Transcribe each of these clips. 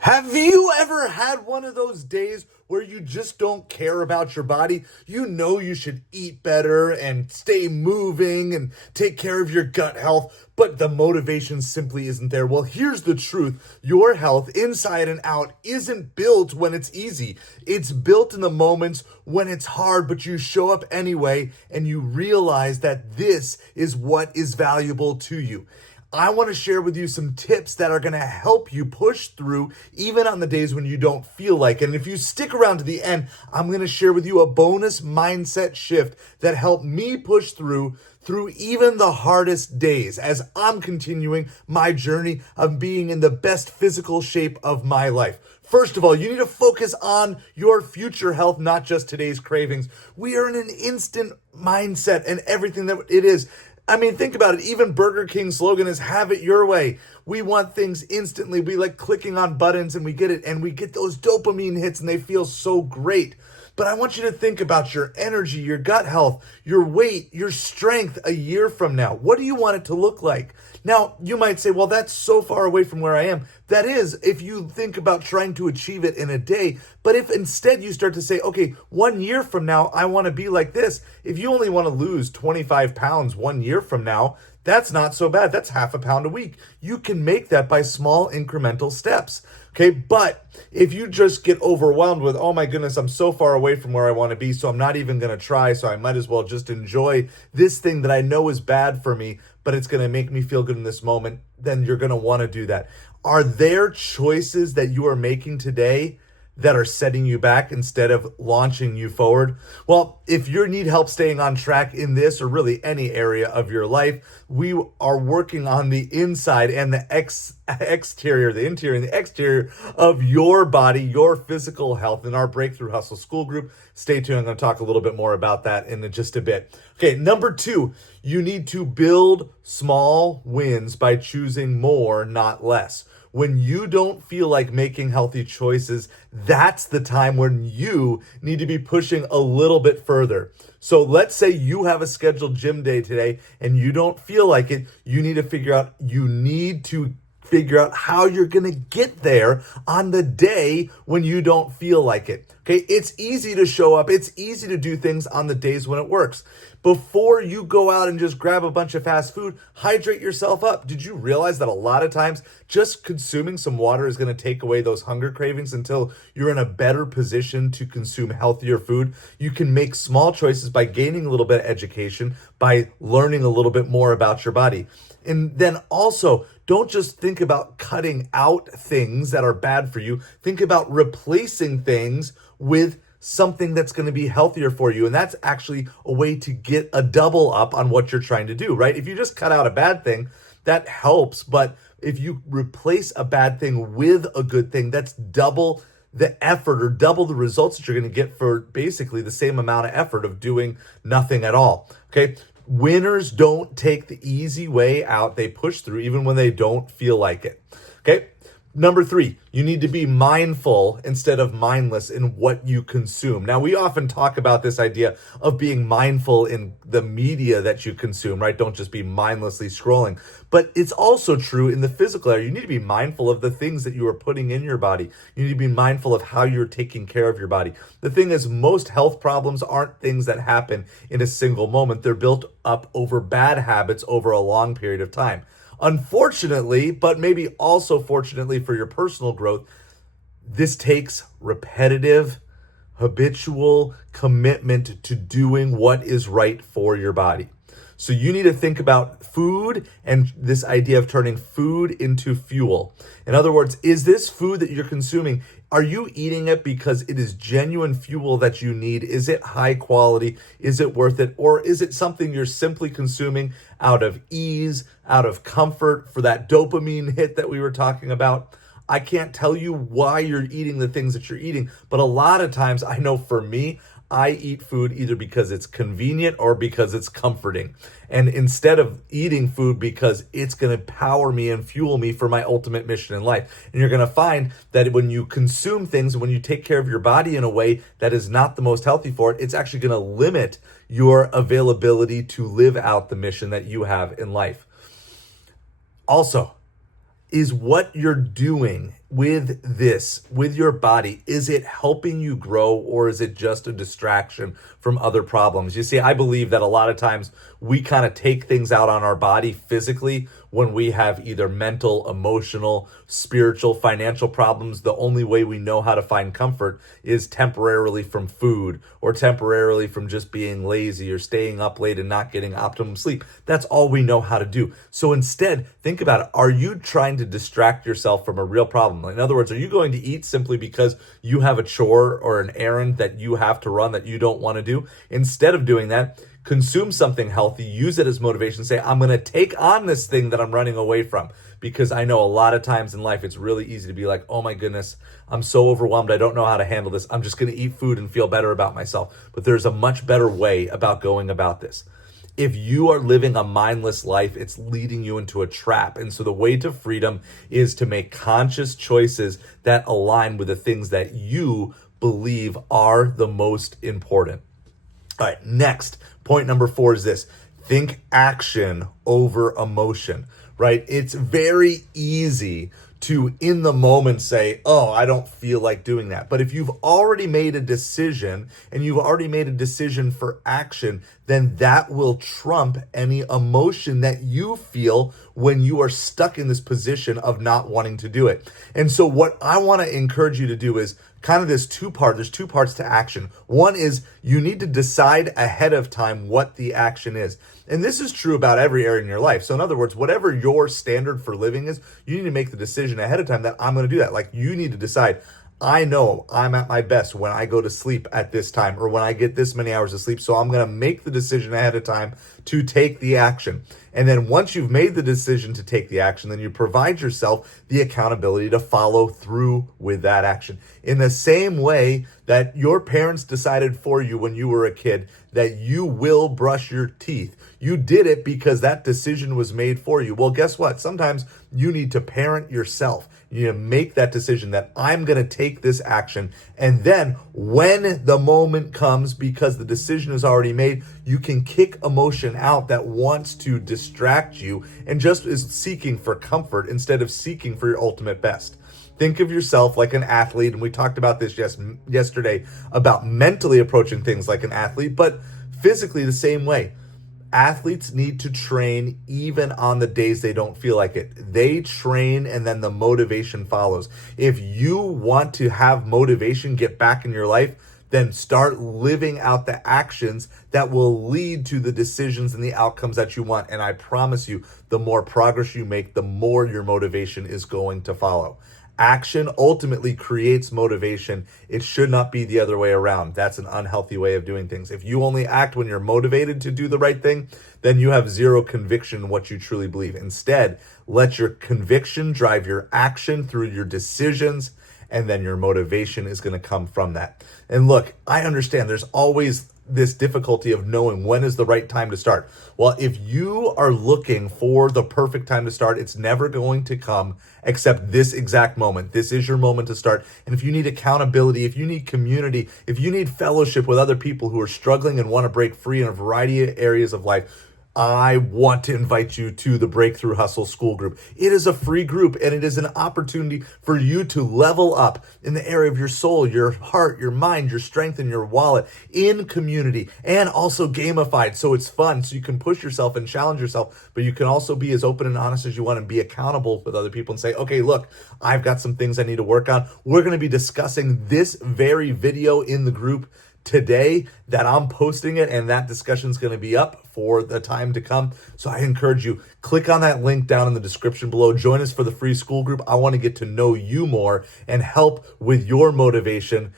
Have you ever had one of those days where you just don't care about your body? You know you should eat better and stay moving and take care of your gut health, but the motivation simply isn't there. Well, here's the truth. Your health, inside and out, isn't built when it's easy. It's built in the moments when it's hard, but you show up anyway and you realize that this is what is valuable to you. I want to share with you some tips that are going to help you push through even on the days when you don't feel like it. And if you stick around to the end, I'm going to share with you a bonus mindset shift that helped me push through even the hardest days as I'm continuing my journey of being in the best physical shape of my life. First of all, you need to focus on your future health, not just today's cravings. We are in an instant mindset and everything that it is. I mean, think about it. Even Burger King's slogan is have it your way. We want things instantly. We like clicking on buttons and we get it and we get those dopamine hits and they feel so great. But I want you to think about your energy, your gut health, your weight, your strength a year from now. What do you want it to look like? Now, you might say, well, that's so far away from where I am. That is, if you think about trying to achieve it in a day. But if instead you start to say, okay, 1 year from now, I want to be like this. If you only want to lose 25 pounds 1 year from now, that's not so bad. That's half a pound a week. You can make that by small incremental steps. Okay, but if you just get overwhelmed with, oh my goodness, I'm so far away from where I want to be, so I'm not even going to try, so I might as well just enjoy this thing that I know is bad for me, but it's going to make me feel good in this moment, then you're going to want to do that. Are there choices that you are making today that are setting you back instead of launching you forward? Well, if you need help staying on track in this or really any area of your life, we are working on the inside and the exterior, the interior and the exterior of your body, your physical health in our Breakthrough Hustle School group. Stay tuned. I'm going to talk a little bit more about that in just a bit. Okay, number 2, you need to build small wins by choosing more, not less. When you don't feel like making healthy choices, that's the time when you need to be pushing a little bit further. So let's say you have a scheduled gym day today and you don't feel like it. You need to figure out how you're going to get there on the day when you don't feel like it. Okay, it's easy to show up. It's easy to do things on the days when it works. Before you go out and just grab a bunch of fast food, hydrate yourself up. Did you realize that a lot of times just consuming some water is going to take away those hunger cravings until you're in a better position to consume healthier food? You can make small choices by gaining a little bit of education, by learning a little bit more about your body. And then also, don't just think about cutting out things that are bad for you. Think about replacing things with something that's going to be healthier for you. And that's actually a way to get a double up on what you're trying to do, right? If you just cut out a bad thing, that helps. But if you replace a bad thing with a good thing, that's double the effort or double the results that you're going to get for basically the same amount of effort of doing nothing at all. Okay. Winners don't take the easy way out. They push through even when they don't feel like it. Okay. Number 3, you need to be mindful instead of mindless in what you consume. Now, we often talk about this idea of being mindful in the media that you consume, right? Don't just be mindlessly scrolling. But it's also true in the physical area. You need to be mindful of the things that you are putting in your body. You need to be mindful of how you're taking care of your body. The thing is, most health problems aren't things that happen in a single moment. They're built up over bad habits over a long period of time. Unfortunately, but maybe also fortunately for your personal growth, this takes repetitive, habitual commitment to doing what is right for your body. So you need to think about food and this idea of turning food into fuel. In other words, is this food that you're consuming, are you eating it because it is genuine fuel that you need? Is it high quality? Is it worth it? Or is it something you're simply consuming out of ease, out of comfort, for that dopamine hit that we were talking about? I can't tell you why you're eating the things that you're eating, but a lot of times, I know for me, I eat food either because it's convenient or because it's comforting. And instead of eating food because it's going to power me and fuel me for my ultimate mission in life. And you're going to find that when you consume things, when you take care of your body in a way that is not the most healthy for it, it's actually going to limit your availability to live out the mission that you have in life. Also, is what you're doing with your body, is it helping you grow, or is it just a distraction from other problems? You see, I believe that a lot of times we kind of take things out on our body physically when we have either mental, emotional, spiritual, financial problems. The only way we know how to find comfort is temporarily from food, or temporarily from just being lazy or staying up late and not getting optimum sleep. That's all we know how to do. So instead, think about it. Are you trying to distract yourself from a real problem? In other words, are you going to eat simply because you have a chore or an errand that you have to run that you don't want to do? Instead of doing that, consume something healthy, use it as motivation, say, I'm going to take on this thing that I'm running away from. Because I know a lot of times in life, it's really easy to be like, oh my goodness, I'm so overwhelmed. I don't know how to handle this. I'm just going to eat food and feel better about myself. But there's a much better way about going about this. If you are living a mindless life, it's leading you into a trap. And so the way to freedom is to make conscious choices that align with the things that you believe are the most important. All right, next, point number 4 is this. Think action over emotion, right? It's very easy to, in the moment, say, oh, I don't feel like doing that. But if you've already made a decision, and you've already made a decision for action, then that will trump any emotion that you feel when you are stuck in this position of not wanting to do it. And so what I want to encourage you to do is kind of there's two parts to action. One is you need to decide ahead of time what the action is. And this is true about every area in your life. So in other words, whatever your standard for living is, you need to make the decision ahead of time that I'm going to do that. Like, you need to decide, I know I'm at my best when I go to sleep at this time, or when I get this many hours of sleep. So I'm going to make the decision ahead of time to take the action. And then once you've made the decision to take the action, then you provide yourself the accountability to follow through with that action. In the same way that your parents decided for you when you were a kid that you will brush your teeth, you did it because that decision was made for you. Well, guess what? Sometimes you need to parent yourself. You need to make that decision that I'm going to take this action. And then when the moment comes, because the decision is already made, you can kick emotion out that wants to distract you and just is seeking for comfort instead of seeking for your ultimate best. Think of yourself like an athlete. And we talked about this yesterday about mentally approaching things like an athlete, but physically the same way. Athletes need to train even on the days they don't feel like it. They train and then the motivation follows. If you want to have motivation get back in your life, then start living out the actions that will lead to the decisions and the outcomes that you want. And I promise you, the more progress you make, the more your motivation is going to follow. Action ultimately creates motivation. It should not be the other way around. That's an unhealthy way of doing things. If you only act when you're motivated to do the right thing, then you have zero conviction in what you truly believe. Instead, let your conviction drive your action through your decisions, and then your motivation is going to come from that. And look, I understand there's always this difficulty of knowing when is the right time to start. Well, if you are looking for the perfect time to start, it's never going to come except this exact moment. This is your moment to start. And if you need accountability, if you need community, if you need fellowship with other people who are struggling and want to break free in a variety of areas of life, I want to invite you to the Breakthrough Hustle School Group. It is a free group, and it is an opportunity for you to level up in the area of your soul, your heart, your mind, your strength, and your wallet in community, and also gamified. So it's fun, so you can push yourself and challenge yourself, but you can also be as open and honest as you want and be accountable with other people and say, okay, look, I've got some things I need to work on. We're going to be discussing this very video in the group today that I'm posting it, and that discussion is going to be up for the time to come. So I encourage you, click on that link down in the description below. Join us for the free school group. I want to get to know you more and help with your motivation,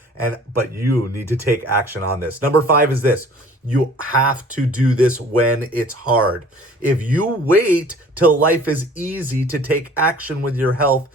but you need to take action on this. Number 5 is this. You have to do this when it's hard. If you wait till life is easy to take action with your health,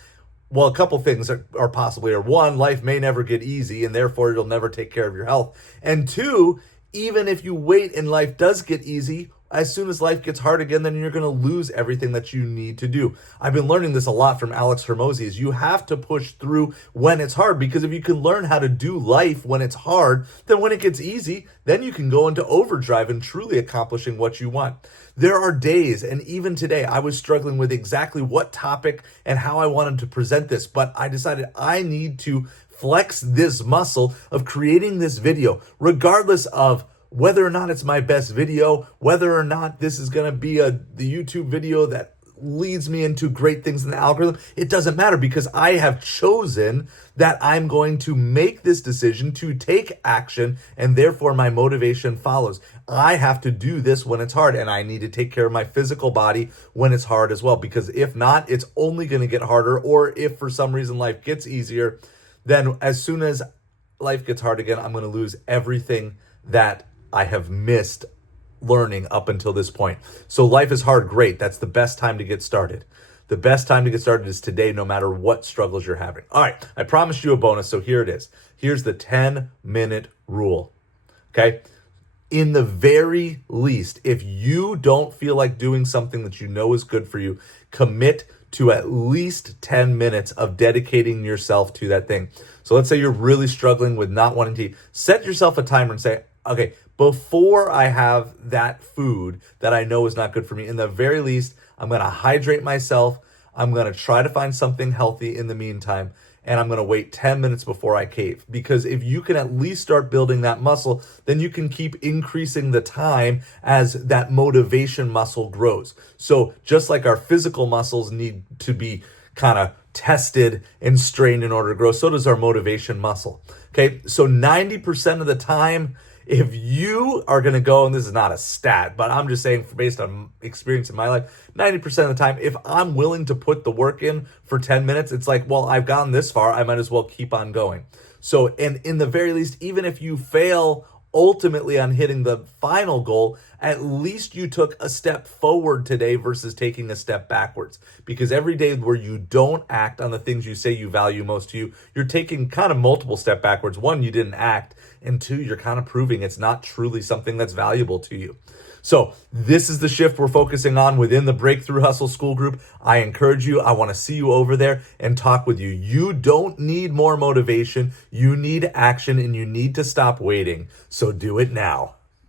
well, a couple things are possibly here. One, life may never get easy, and therefore you'll never take care of your health. And two, even if you wait and life does get easy, as soon as life gets hard again, then you're going to lose everything that you need to do. I've been learning this a lot from Alex Hormozy, is you have to push through when it's hard, because if you can learn how to do life when it's hard, then when it gets easy, then you can go into overdrive and truly accomplishing what you want. There are days, and even today, I was struggling with exactly what topic and how I wanted to present this, but I decided I need to flex this muscle of creating this video, regardless of whether or not it's my best video, whether or not this is going to be the YouTube video that leads me into great things in the algorithm. It doesn't matter, because I have chosen that I'm going to make this decision to take action, and therefore my motivation follows. I have to do this when it's hard, and I need to take care of my physical body when it's hard as well, because if not, it's only going to get harder. Or if for some reason life gets easier, then as soon as life gets hard again, I'm going to lose everything that I have missed learning up until this point. So life is hard, great. That's the best time to get started. The best time to get started is today, no matter what struggles you're having. All right, I promised you a bonus, so here it is. Here's the 10-minute rule, okay? In the very least, if you don't feel like doing something that you know is good for you, commit to at least 10 minutes of dedicating yourself to that thing. So let's say you're really struggling with not wanting to eat. Set yourself a timer and say, okay, before I have that food that I know is not good for me, in the very least, I'm going to hydrate myself. I'm going to try to find something healthy in the meantime, and I'm going to wait 10 minutes before I cave. Because if you can at least start building that muscle, then you can keep increasing the time as that motivation muscle grows. So just like our physical muscles need to be kind of tested and strained in order to grow, so does our motivation muscle. Okay, so 90% of the time, if you are going to go, and this is not a stat, but I'm just saying based on experience in my life, 90% of the time, if I'm willing to put the work in for 10 minutes, it's like, well, I've gotten this far, I might as well keep on going. So, and in the very least, even if you fail ultimately on hitting the final goal, at least you took a step forward today versus taking a step backwards. Because every day where you don't act on the things you say you value most to you, you're taking kind of multiple step backwards. One, you didn't act, and two, you're kind of proving it's not truly something that's valuable to you. So this is the shift we're focusing on within the Breakthrough Hustle School group. I encourage you. I want to see you over there and talk with you. You don't need more motivation. You need action, and you need to stop waiting. So do it now.